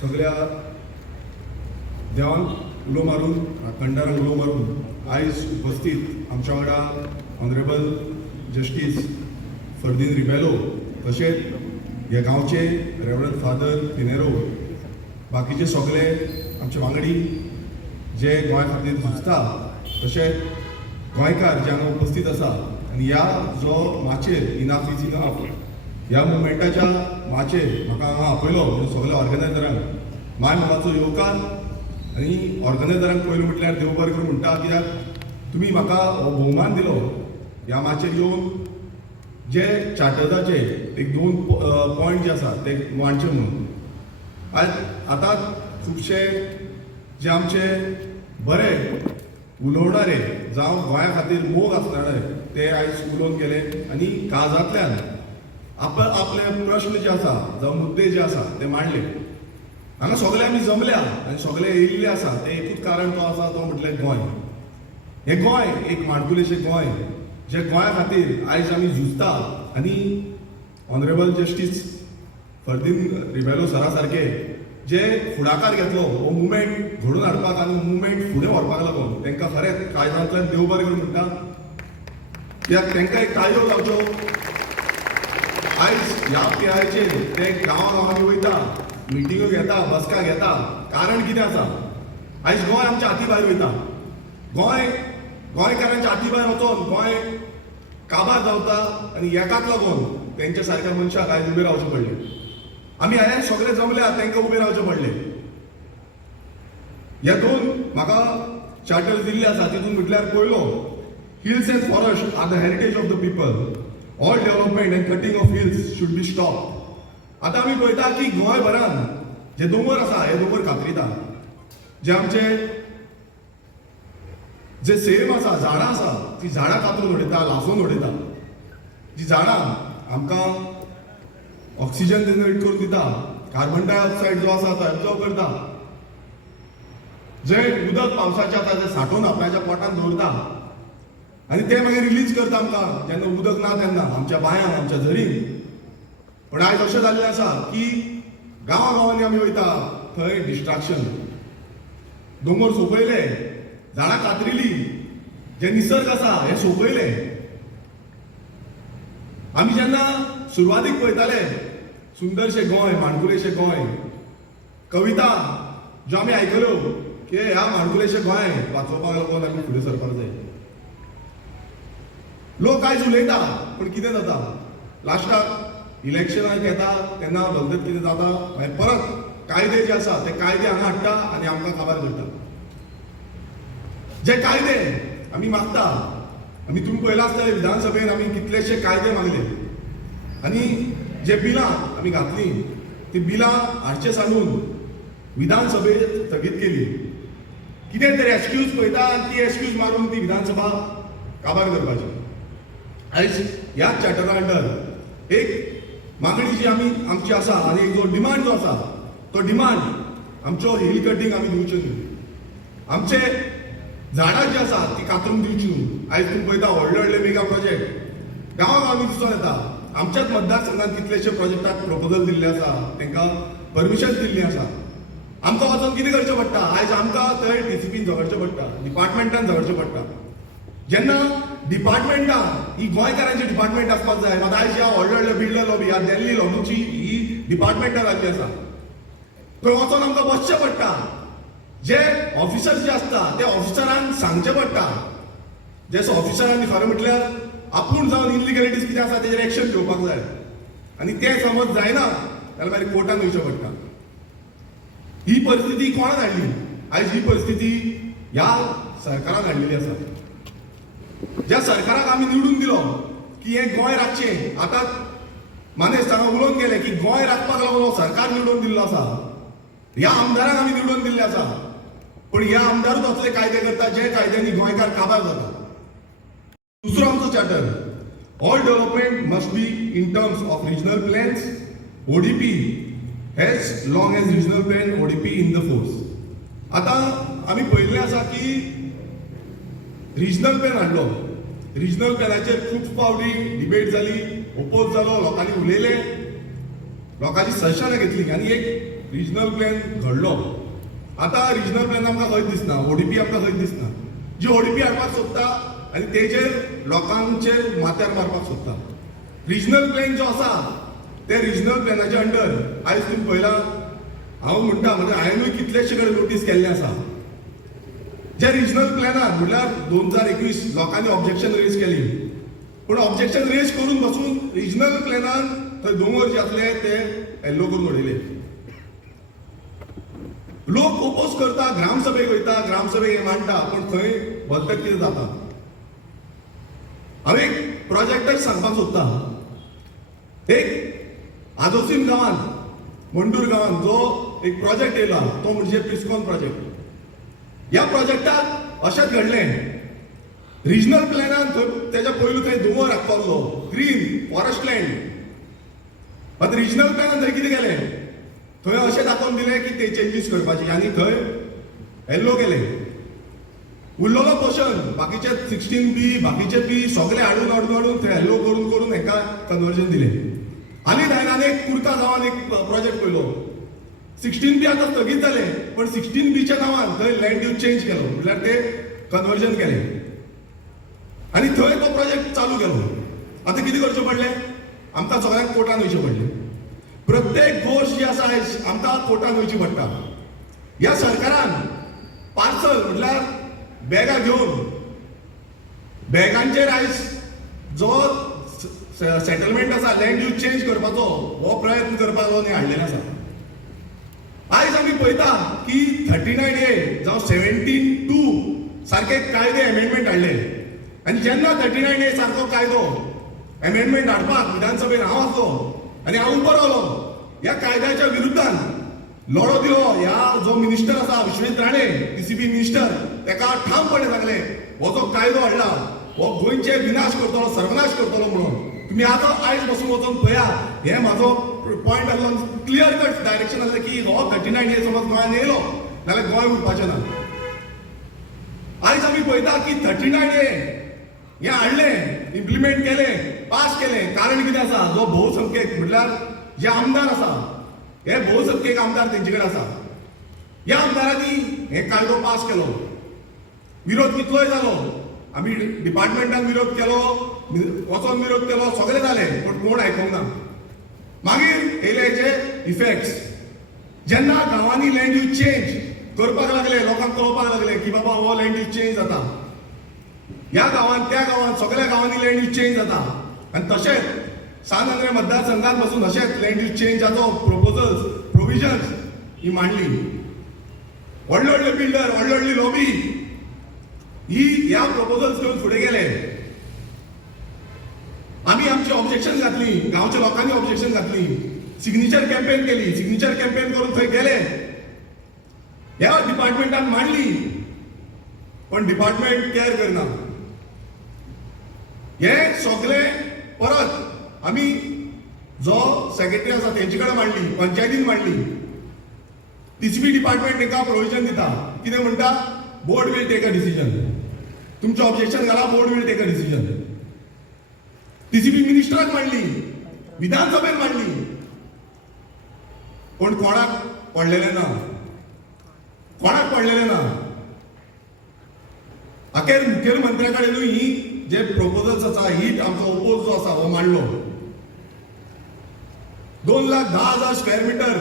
सगळ्या देवांक उलो मारून खंडारांक उलो मारून आयज उपस्थित आमच्या वांगडा ऑनरेबल जस्टीस फर्दीन रिबेलो तशेंच ह्या गांवचे रेवरंड फादर पिनेरो बाकीचे सगळे आमचे वांगडी जे गोंया खातीर झुजता तशेंच गोंयकार जे हांगा उपस्थित आसा आनी ह्या जो माचेर इनाफ इज इनाफ ह्या मुवमेंटाच्या माचेर म्हाका हांगा आपयलो म्हणून सगळ्या ऑर्गनायझरांक माय मोलाचो येवकार आनी ऑर्गनायझरांक पयलीं म्हटल्यार देव बरें करून म्हणटा कित्याक तुमी म्हाका हो भोवमान दिलो ह्या माचेर येवन जे चार्टर्साचे एक 2 पॉयंट जे आसा ते मांडचे म्हणून आतां खुबशे जे आमचे बरे उलोवणारे जावं गोंया खातीर मोग आसणारे ते आयज उलोवन गेले आनी काळजांतल्यान आपले प्रश्न जे आसा जावं मुद्दे जे आसा ते मांडले हांगा सगळे आमी जमल्या आनी सगळे येयल्ले आसा ते एकूच कारण तो आसा तो म्हटल्यार गोंय हें गोंय एक माणकुलेशें गोंय जे गोंया खातीर आयज आमी झुजता आनी ऑनरेबल जस्टीस फर्दीन रिबेलो सरा सारके जे फुडाकार घेतलो हो मुवमेंट घडोवन हाडपाक आनी मुवमेंट फुडें व्हरपाक लागून तांकां खरेंच काळजांतल्यान देव बरें करून म्हणटा कित्याक तांकां एक ताळयो जावच्यो आयज ह्या पिरायेचेर ते गांवांनी वयता मिटिंगो घेता बसका घेता कारण कितें आसा आयज गोंय आमच्या हाती भायर वयता गोंयकारांच्या हाती भायर वचोन गोंय काबार जावता आनी हेकाच लागून तेंच्या सारक्या मनशाक आयज उबे रावचें पडलें आमी हांवें सगळे जमल्या तांकां उबे रावचें पडलें हे 2 म्हाका चार्टर्स दिल्ले आसा तितून म्हटल्यार पयलो hills and forest are the heritage of the people all development and cutting of hills should be stop आतां आमी पळयता की गोंयभरान जे दोंगर आसा हे दोंगर कातरिता जे आमचे जे सेम आसा झाडां आसा ती झाडां कातरून उडयता लासून उडयता जी झाडां आमकां ऑक्सिजन जनरेट करून दिता कार्बन डायऑक्सायड जो आसा तो एब्जॉर्ब करता जे उदक पावसाचें आसा तें सांठोवन आपणाच्या पोटांत दवरता आनी ते मागीर रिलीज करता आमकां जेन्ना उदक ना तेन्ना आमच्या बांयांक आमच्या झरीक पण आयज अशें जाल्लें आसा की गांवांनी आमी वयता थंय डिस्ट्रॅक्शन दोंगर सोंपयले झाडां कातरिली जे निसर्ग आसा हे सोंपयले आमी जेन्ना सुरवातीक पळयताले सुंदरशें गोंय माणकुलेशें गोंय कविता ज्यो आमी आयकल्यो की ह्या माणकुलेशें गोंय वाचोवपाक लागून आमी फुडें सरपाक जाय लोक आयज उलयता पूण कितें जाता लास्टाक इलेक्शनाक येता तेन्ना भलतेच कितें जाता मागीर परत कायदे जे आसा ते कायदे हांगा हाडटा आनी आमकां काबार करता जे कायदे आमी मागता आमी तुमी पळयलां आसतलें विधानसभेन आमी कितलेशे कायदे मागले आनी जे बिलां आमी घातलीं ती बिलां हाडचे सांगून विधानसभेत स्थगीत केली कितें तरी एक्सक्यूज पळयता आनी ती एक्सक्यूज मारून ती विधानसभा काबार करपाची आयज ह्याच चार्टरा अंडर एक मागणी जी आमची आसा आनी एक जो डिमांड जो आसा तो डिमांड आमच्यो हिल कटींग आमी दिवच्यो न्ही आमचे झाडां जी आसा ती कातरून दिवची न्ही आयज तुमी पळयता व्हडले मेगा प्रोजेक्ट गांवांनी दिसून येता आमच्याच मतदारसंघात कितलेशे प्रोजेक्टाक प्रपोजल दिल्ले आसा तांकां परमिशन दिल्ली आसा आमकां वचून कितें करचें पडटा आयज आमकां थंय डिसिपीन झगडचें पडटा डिपार्टमेंटान झगडचें पडटा जेन्ना डिपार्टमेंटान ही गोंयकारांची डिपार्टमेंट आसपाक जाय मात आयज ह्या व्हडले बिल्डर लॉबी ह्या दिल्ली लॉबीची ही डिपार्टमेंटां जाल्ली आसा थंय वचून आमकां बसचें पडटा जे ऑफिसर्स जे आसता ते ऑफिसरांक सांगचें पडटा जे ऑफिसरांनी खरें म्हटल्यार आपूण जावन इलिगॅलिटीज कितें आसा तेजेर एक्शन घेवपाक जाय आनी तें समज जायना जाल्यार मागीर कोर्टान वयचें पडटा ही परिस्थिती कोणान हाडली आयज ही परिस्थिती ह्या सरकारान हाडलेली आसा ज्या सरकाराक आमी निवडून दिलो की हें गोंय राखचें आतां मानेस्त हांगा उलोवन गेले की गोंय राखपाक लागून हो सरकार निवडून दिल्लो आसा ह्या आमदाराक आमी निवडून दिल्ले आसा पण ह्या आमदारूच असले कायदे करता जे कायद्यांनी गोंयकार काबार जाता दुसरो आमचो charter all development must be in terms of regional plans ODP as long as regional plan ODP in the force आतां आमी पळयल्लें आसा की रिजनल प्लॅन हाडलो रिजनल प्लॅनाचेर खूब फावटी डिबेट जाली ओपोज जालो लोकांनी उलयले लोकांची सजेशनां घेतली आनी एक रिजनल प्लॅन घडलो. आतां रिजनल प्लॅन आमकां खंयच दिसना, ODP आमकां खंयच दिसना. जी ODP हाडपाक सोदता आनी तेजेर लोकांचेर माथ्यार मारपाक सोदता. रिजनल प्लॅन जो आसा ते रिजनल प्लॅनाच्या अंडर आयज तुम्ही पळयला, हांव म्हणटा म्हणजे हांवेंनूय कितलेशे कडेन नोटीस केल्ले आसा. जे रिजनल प्लॅनान म्हटल्यार 2021 लोकांनी ऑब्जेक्शन रेज केली, पूण ऑब्जेक्शन रेज करून बसून रिजनल प्लॅनान थंय दोंगर जे आसले ते येल्लो करून उडयले. लोक ओपोज करता, ग्रामसभेक वयता, ग्रामसभेक हे मांडटा, पण थंय भलतेच कितें जाता. हांव एक प्रोजेक्टच सांगपाक सोदता. एक आदोसीम गांवांत, मंडूर गांवांत जो एक प्रोजेक्ट येयला तो म्हणजे पिस्कॉन प्रोजेक्ट. ह्या प्रोजेक्टात अशेंच घडलें, रिजनल प्लॅनान तेच्या पयलू थंय दोंगर आसपावलो, ग्रीन फॉरेस्ट लँड. आतां रिजनल प्लॅनान थंय कितें केलें, थंय अशें दाखोवन दिलें की ते चेंजीस करपाचे आनी थंय येल्लो केलें. उरलेलो पोर्शन बाकीचे 16B बाकीचे बी सगळे हाडून थंय येल्लो करून करून हेका कन्वर्जन दिलें. आनी धायनान एक कुर्ता गांवांत एक प्रोजेक्ट पयलो. 16B आतां स्थगीत जालें, पण 16Bच्या नांवान थंय लँड यूज चेंज केलो, म्हटल्यार ते कन्वर्जन केलें आनी थंय तो प्रोजेक्ट चालू केलो. आतां कितें करचें पडलें, आमकां सगळ्यांक कोर्टान वयचें पडलें. प्रत्येक गोश्ट जी आसा आयज आमकां कोर्टान वयची पडटा. ह्या सरकारान पार्सल म्हटल्यार बॅगां घेवन बॅगांचेर आयज जो सेटलमेंट आसा लँड यूज चेंज करपाचो हो प्रयत्न करपाक लागून हाडलेलो आसा. आयज आमी पळयता की 39A जावं 17(2) सारखे कायदे अमेंडमेंट हाडले आनी जेन्ना 39A सारको कायदो अमेंडमेंट हाडपाक विधानसभेन हांव आसलो आनी हांव उबो रावलो, ह्या कायद्याच्या विरुद्धान लढो दिलो. ह्या जो मिनिस्टर आसा विश्वेश राणे, PCB मिनिस्टर, तेका ठामपणे सांगले हो जो कायदो हाडला हो गोंयचे विनाश करतलो, सर्वनाश करतलो म्हणून. तुम्ही आता आयज बसून वचून पळया, हे म्हाजो पॉयंट आसलो, क्लियर कट डायरेक्शन आसलें की हो 39A समज गोंयांत येयलो जाल्यार गोंय उरपाचें ना. आयज आमी पळयता की 39A हे हाडलें, इम्प्लिमेंट केलें, पास केलें. कारण कितें आसा, जो भोवसंख्येक म्हटल्यार जे आमदार आसा हे भोवसंख्येक आमदार तेंचे कडेन आसा. ह्या आमदारांनी हे कायदो पास केलो. विरोध कितलोय जालो, आमी डिपार्टमेंटान विरोध केलो, वचोन विरोध केलो, सगळें जालें, पण कोण आयकूंक ना. मागीर येयले हेचे इफेक्ट्स. जेन्ना गांवांनी लँड यूज चेंज करपाक लागले, लोकांक कळपाक लागले की बाबा हो लँड यूज चेंज जाता, ह्या गांवांत त्या गांवांत सगळ्या गांवांनी लँड यूज चेंज जाता. आनी तशेंच सानंद्रे मतदारसंघात बसून अशेंच लँड यूज चेंजाचो प्रोपोजल्स प्रोविजन्स ही मांडली. व्हडले व्हडले बिल्डर, व्हडली व्हडली लॉबी ही ह्या प्रोपोजल्स घेवन फुडें गेले. आमी आमची ऑब्जेक्शन घातली, गांवच्या लोकांनी ऑब्जेक्शन घातली, सिग्नेचर कॅम्पेन केली, सिग्नेचर कॅम्पेन करून थंय गेले, ह्या डिपार्टमेंटान मांडली, पण डिपार्टमेंट केअर करना. हे सगळें परत आमी जो सेक्रेटरी आसा तेंचे कडेन मांडली, पंचायतीन मांडली. PCB डिपार्टमेंट तांकां प्रोविजन दिता, कितें म्हणटा, board will take a decision. तुमचें ऑब्जेक्शन घाला, board will take a decision. PCB मिनिस्टराक मांडली, विधानसभेन मांडली, पण कोणाक पडलेलें ना, कोणाक पडलेलें ना. अखेर मुखेलमंत्र्या कडेनूय ही जे प्रोपोजल्स आसा, ही आमचो ओपोज जो आसा हो मांडलो. 2,10,000 स्क्वेअर मिटर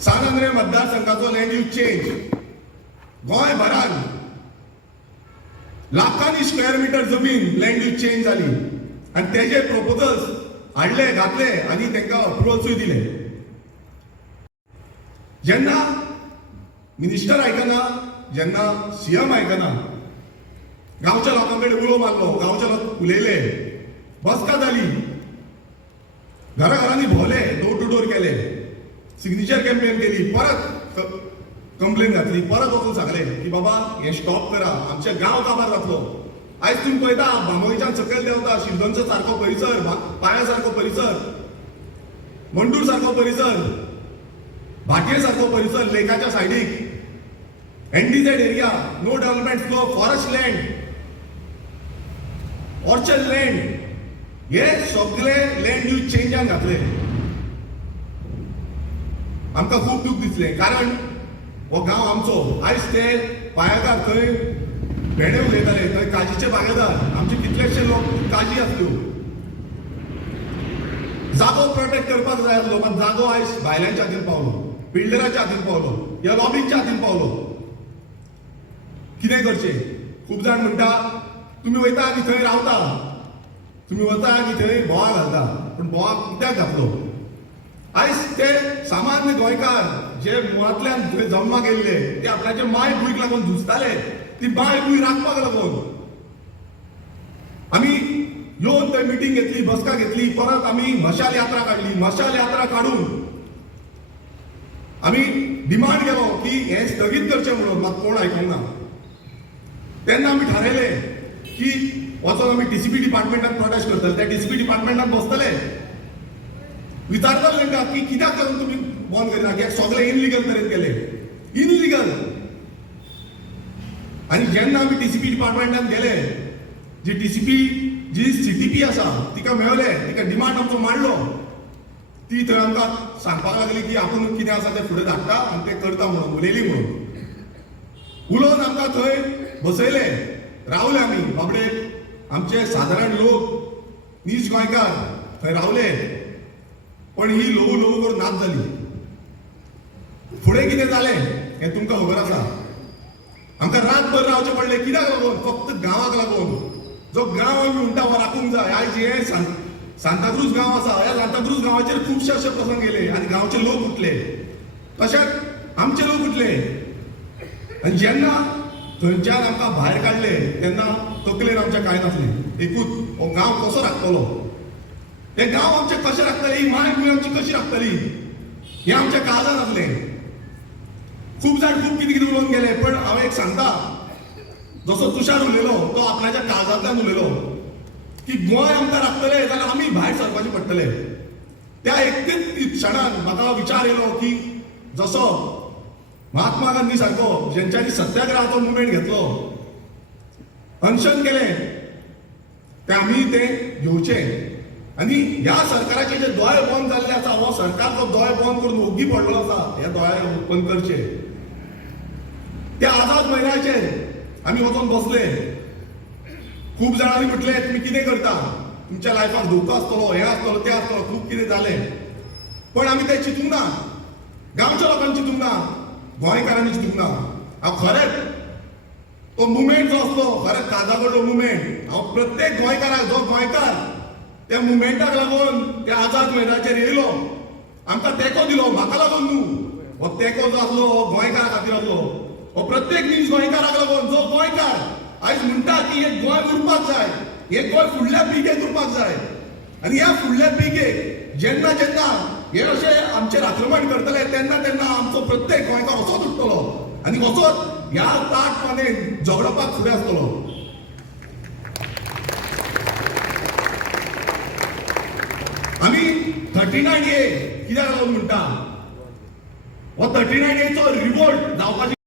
सानंद्रे मतदारसंघाचो लँड यूज चेंज गोंयभरान लाखांनी स्क्वेअर मिटर जमीन लँड यूज चेंज जाली आनी तेजे प्रोपोजल्स हाडले, घातले आनी तांकां अप्रुवल्सूय दिले. जेन्ना मिनिस्टर आयकना, जेन्ना CM आयकना, गांवच्या लोकां कडेन उलो मारलो, गांवच्या लोक उलयले, बसका जाली, घराघरांनी भोवले, डोर टू डोर केले, सिग्नेचर कॅम्पेन केली, परत कंप्लेन घातली, परत वचून सांगले की बाबा हे स्टॉप करा, आमचे गांव काबार जातलो. आयज तुम्ही पळयता बांबोळीच्यान सकयल देंवता, शिरदोनचो सारको परिसर, पाळ्या सारको परिसर, मंडूर सारको परिसर, भाटये सारको परिसर, लेकाच्या सायडीक, NDZ area, no development flow, forest land, orchard land, हे सगळे लँड यूज चेंजान घातले. आमकां खूब दूख दिसलें, कारण हो गांव आमचो. आयज ते पायाकार थंय भेणे उलयताले, थंय काजीचे बागेदार, आमचे कितलेशे लोक काजी आसल्यो. जागो प्रोटेक्ट करपाक जाय आसलो, पण जागो आयज भायल्यांच्या हातीन पावलो, बिल्डराच्या हातीन पावलो, ह्या लॉबींच्या हातीन पावलो. कितें करचें? खूब जाण म्हणटा तुमी वयता आनी थंय रावता, तुमी वता आनी थंय बोवाळ घालता, पूण बोवाळ कित्याक घातलो? आयज ते सामान्य गोंयकार जे मुळांतल्यान थंय जल्माक येयल्ले, ते आपल्याचे माय भूंयक लागून झुजताले, ती माय भूंय राखपाक लागून आमी येवन थंय मिटींग घेतली, बसका घेतली, परत आमी मशाल यात्रा काडली. मशाल यात्रा काडून आमी डिमांड केलो की हें स्थगीत करचें म्हणून. म्हाका कोण आयकूंक ना. तेन्ना आमी थारायलें की वचून आमी टीसीपी डिपार्टमेंटान प्रोटेस्ट करतले. त्या टीसीपी डिपार्टमेंटान बसतले, विचारतले तांकां की कित्याक लागून तुमी बंद करिना, कित्याक सगळे इनलिगल तरेन केले, इनलिगल. आनी जेन्ना आमी टीसीपी डिपार्टमेंटान गेले, जी टीसीपी जी सीटीपी आसा तिका मेळ्ळे, तिका डिमांड आमचो मांडलो, ती थंय आमकां सांगपाक लागली की आपूण कितें आसा तें फुडें धाडटा आनी तें करता म्हणून, उलयली म्हणून. उलोवन आमकां थंय बसयले, रावले आमी बाबडे. आमचे सादारण लोक, नीज गोंयकार थंय रावले. पण ही ल्हवू ल्हवू करून नाच जाली. फुडें कितें जालें हें तुमकां खबर आसा. आमकां रातभर रावचें पडलें. कित्याक लागून? फक्त गांवाक लागून. जो गांव आमी म्हणटा हो राखूंक जाय. आयज हे सांताक्रूज गांव आसा, ह्या सांताक्रूज गांवाचेर खुबशे अशे प्रसंग येयले आनी गांवचे लोक उठले, तशेंच आमचे लोक उठले. आनी जेन्ना थंयच्यान आमकां भायर काडले तेन्ना तकलेर आमच्या कांय नासलें. एकूच हो गांव कसो राखतलो, हे गांव आमचे कशें राखतली, ही माय भूंय आमची कशी राखतली, हें आमच्या काळजान आसलें. खूब जाण खूब कितें कितें उलोवन गेले, पण हांव एक सांगता, जसो तुषार उलयलो तो आपल्याच्या काळजांतल्यान उलयलो की गोंय आमकां राखतले जाल्यार आमी भायर सरपाचें पडटले. त्या एकूच क्षणान म्हाका विचार येयलो की जसो महात्मा गांधी सारको जेंच्यांनी सत्याग्रहाचो मुवमेंट घेतलो, अनशन केलें, तें आमी तें घेवचें. आनी ह्या सरकाराचे जे दोळे बंद जाल्ले आसा, हो सरकार जो दोळे बंद करून ओग्गी पडलो आसा, हे दोळे ओपन करचे. त्या आझाद मैदानाचेर आमी वचून बसले. खूब जाणांनी म्हटले तुमी कितें करता, तुमच्या लायफाक धोको आसतलो, हें आसतलो, तें आसतलो, खूब कितें जालें. पण आमी तें चिंतूंक ना, गांवच्या लोकांनी चिंतूंक ना, गोंयकारांनी चिंतूंक ना. हांव खरेंच तो मुवमेंट जो आसलो, खरेंच काळजाकडलो मुवमेंट, हांव प्रत्येक गोंयकाराक, जो गोंयकार त्या मुवमेंटाक लागून त्या आझाद मैदानाचेर येयलो, आमकां तेंको दिलो, म्हाका लागून न्हू, हो तेंको जो आसलो हो गोंयकारा खातीर आसलो. हो प्रत्येक नीज गोंयकाराक लागून, जो गोंयकार आयज म्हणटा की हे गोंय उरपाक जाय, हे गोंय फुडल्या पिळगेक उरपाक जाय. आनी ह्या फुडल्या पिळगेक जेन्ना जेन्ना हे अशे आमचेर आक्रमण करतले तेन्ना तेन्ना आमचो प्रत्येक गोंयकार असोच उठतलो आनी असोच ह्या ताटपणान झगडपाक फुडें आसतलो. आमी 39A कित्याक लागून म्हणटा, हो 39A चो रिवोल्ट जावपाची